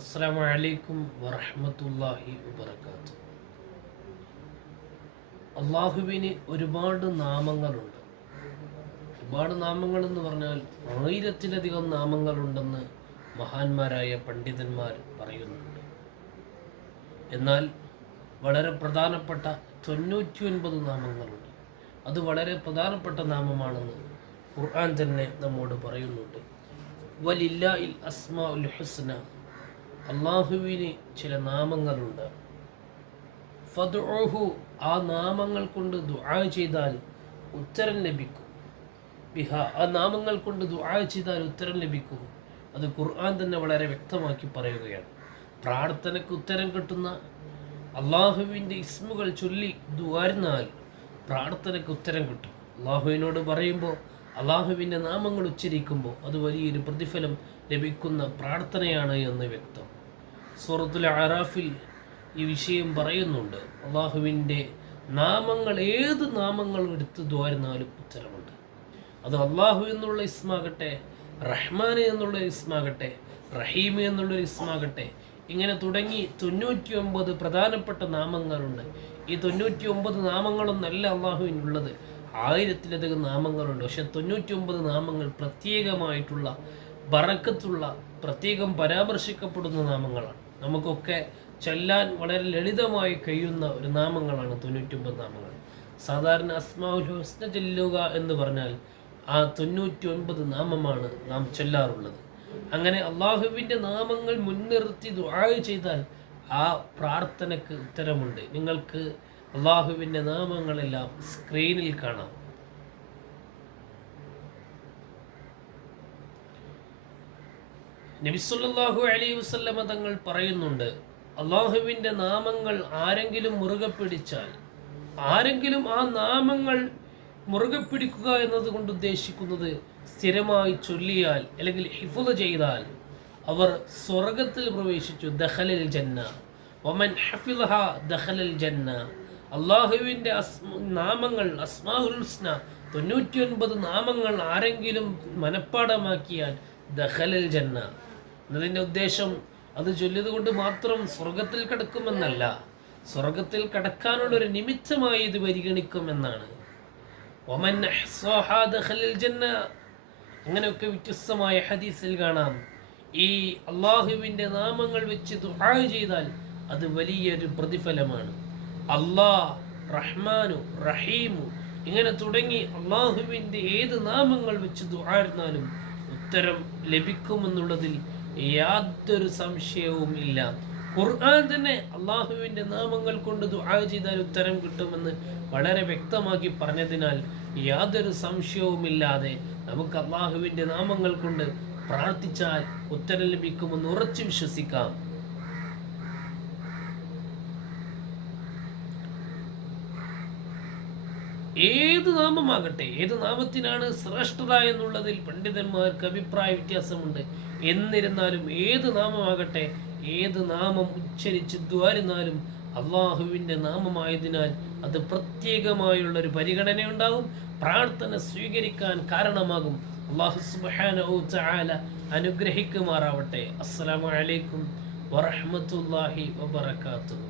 അസ്സാം വലൈക്കും വറഹമത്തല്ലാഹി വബർക്കാത്തു അള്ളാഹുവിന് ഒരുപാട് നാമങ്ങളുണ്ട്. ഒരുപാട് നാമങ്ങൾ എന്ന് പറഞ്ഞാൽ ആയിരത്തിലധികം നാമങ്ങളുണ്ടെന്ന് മഹാന്മാരായ പണ്ഡിതന്മാർ പറയുന്നുണ്ട്. എന്നാൽ വളരെ പ്രധാനപ്പെട്ട തൊണ്ണൂറ്റി ഒൻപത് നാമങ്ങളുണ്ട്. അത് വളരെ പ്രധാനപ്പെട്ട നാമമാണെന്ന് ഖുർആൻ തന്നെ നമ്മോട് പറയുന്നുണ്ട്. വലില്ല അസ്മാ ഉൽ ഹുസ്ന. അള്ളാഹുവിന് ചില നാമങ്ങളുണ്ട്. ഫദ്ഹു ആ നാമങ്ങൾ കൊണ്ട് ദുആ ചെയ്താൽ ഉത്തരം ലഭിക്കും. ബിഹ ആ നാമങ്ങൾ കൊണ്ട് ദുആ ചെയ്താൽ ഉത്തരം ലഭിക്കും. അത് ഖുർആൻ തന്നെ വളരെ വ്യക്തമാക്കി പറയുകയാണ്. പ്രാർത്ഥനയ്ക്ക് ഉത്തരം കിട്ടുന്ന അള്ളാഹുവിന്റെ ഇസ്മുകൾ ചൊല്ലി ദുആരുന്നാൽ പ്രാർത്ഥനയ്ക്ക് ഉത്തരം കിട്ടും. അള്ളാഹുവിനോട് പറയുമ്പോൾ അള്ളാഹുവിന്റെ നാമങ്ങൾ ഉച്ചരിക്കുമ്പോൾ അത് വലിയൊരു പ്രതിഫലം ലഭിക്കുന്ന പ്രാർത്ഥനയാണ് എന്ന് വ്യക്തം. സൂറത്തുൽ അറാഫിൽ ഈ വിഷയം പറയുന്നുണ്ട്. അള്ളാഹുവിന്റെ നാമങ്ങൾ ഏത് നാമങ്ങൾ എടുത്ത് ദ്വാരുന്നാലും ഉത്തരമുണ്ട്. അത് അള്ളാഹു എന്നുള്ള ഇസ്മാകട്ടെ റഹ്മാൻ എന്നുള്ള ഇസ്മാകട്ടെ റഹീം എന്നുള്ള ഇസ്മാകട്ടെ ഇങ്ങനെ തുടങ്ങി തൊണ്ണൂറ്റി ഒമ്പത് പ്രധാനപ്പെട്ട നാമങ്ങളുണ്ട്. ഈ തൊണ്ണൂറ്റി ഒമ്പത് നാമങ്ങളൊന്നല്ല അള്ളാഹുവിനുള്ളത്. ആയിരത്തിലധികം നാമങ്ങളുണ്ട്. പക്ഷെ തൊണ്ണൂറ്റി ഒമ്പത് നാമങ്ങൾ പ്രത്യേകമായിട്ടുള്ള ബറക്കത്തുള്ള പ്രത്യേകം പരാമർശിക്കപ്പെടുന്ന നാമങ്ങളാണ്. നമുക്കൊക്കെ ചൊല്ലാൻ വളരെ ലളിതമായി കഴിയുന്ന ഒരു നാമങ്ങളാണ് തൊണ്ണൂറ്റൊമ്പത് നാമങ്ങൾ. സാധാരണ അസ്മാഉൽ ഹുസ്ന ചെല്ലുക എന്ന് പറഞ്ഞാൽ ആ തൊണ്ണൂറ്റി ഒൻപത് നാമമാണ് നാം ചൊല്ലാറുള്ളത്. അങ്ങനെ അള്ളാഹുവിന്റെ നാമങ്ങൾ മുൻനിർത്തി ദുആ ചെയ്താൽ ആ പ്രാർത്ഥനയ്ക്ക് ഉത്തരമുണ്ട്. നിങ്ങൾക്ക് അള്ളാഹുവിന്റെ നാമങ്ങളെല്ലാം സ്ക്രീനിൽ കാണാം. നബിസുല്ലാഹു അലൈഹി വസ്ല്ലമ തങ്ങൾ പറയുന്നുണ്ട് അള്ളാഹുവിന്റെ നാമങ്ങൾ ആരെങ്കിലും മുറുകെ പിടിച്ചാൽ ആരെങ്കിലും ആ നാമങ്ങൾ മുറുകെ പിടിക്കുക എന്നതുകൊണ്ട് ഉദ്ദേശിക്കുന്നത് സ്ഥിരമായി ചൊല്ലിയാൽ അല്ലെങ്കിൽ ഹിഫുദ് ചെയ്താൽ അവർ സ്വർഗത്തിൽ പ്രവേശിച്ചു. ദഹലിൽ ജന്ന ഒമൻ ഹഫിൽഹ ദഹലൽ ജന്ന. അള്ളാഹുവിന്റെ അസ് നാമങ്ങൾ അസ്മാഹുൽസ്ന തൊണ്ണൂറ്റിയൊൻപത് തൊണ്ണൂറ്റി നാമങ്ങൾ ആരെങ്കിലും മനഃപ്പാടമാക്കിയാൽ ദഹലൽ ജന്ന. എന്നതിന്റെ ഉദ്ദേശം അത് ചൊല്ലിയത് കൊണ്ട് മാത്രം സ്വർഗത്തിൽ കിടക്കുമെന്നല്ല. സ്വർഗത്തിൽ കടക്കാനുള്ള ഒരു നിമിത്തമായി ഇത് പരിഗണിക്കുമെന്നാണ്. ഒമൻ ജന്ന അങ്ങനെയൊക്കെ വ്യത്യസ്തമായ ഹദീസിൽ കാണാം. ഈ അള്ളാഹുവിന്റെ നാമങ്ങൾ വെച്ച് ദുആ ചെയ്താൽ അത് വലിയൊരു പ്രതിഫലമാണ്. അള്ളാഹ് റഹ്മാനു റഹീമു ഇങ്ങനെ തുടങ്ങി അള്ളാഹുവിന്റെ ഏത് നാമങ്ങൾ വെച്ച് ദുഹായിരുന്നാലും ഉത്തരം ലഭിക്കുമെന്നുള്ളതിൽ യാതൊരു സംശയവും ഇല്ല ഖുർആൻ തന്നെ അള്ളാഹുവിന്റെ നാമങ്ങൾ കൊണ്ട് ദുആ ചെയ്താൽ ഉത്തരം കിട്ടുമെന്ന് വളരെ വ്യക്തമാക്കി പറഞ്ഞതിനാൽ യാതൊരു സംശയവുമില്ലാതെ നമുക്ക് അള്ളാഹുവിന്റെ നാമങ്ങൾ കൊണ്ട് പ്രാർത്ഥിച്ചാൽ ഉത്തരം ലഭിക്കുമെന്ന് ഉറച്ചു വിശ്വസിക്കാം. ഏത് നാമമാകട്ടെ ഏത് നാമത്തിനാണ് ശ്രേഷ്ഠത എന്നുള്ളതിൽ പണ്ഡിതന്മാർക്ക് അഭിപ്രായ വ്യത്യാസമുണ്ട്. എന്നിരുന്നാലും ഏത് നാമമാകട്ടെ ഏത് നാമം ഉച്ചരിച്ച് ദ്വാരുന്നാലും അള്ളാഹുവിന്റെ നാമമായതിനാൽ അത് പ്രത്യേകമായുള്ള ഒരു പരിഗണന ഉണ്ടാകും പ്രാർത്ഥന സ്വീകരിക്കാൻ കാരണമാകും. അള്ളാഹു തആല അനുഗ്രഹിക്കുമാറാവട്ടെ. അസ്സലാമു അലൈക്കും വറഹ്മത്തുള്ളാഹി വബറകാതുഹു.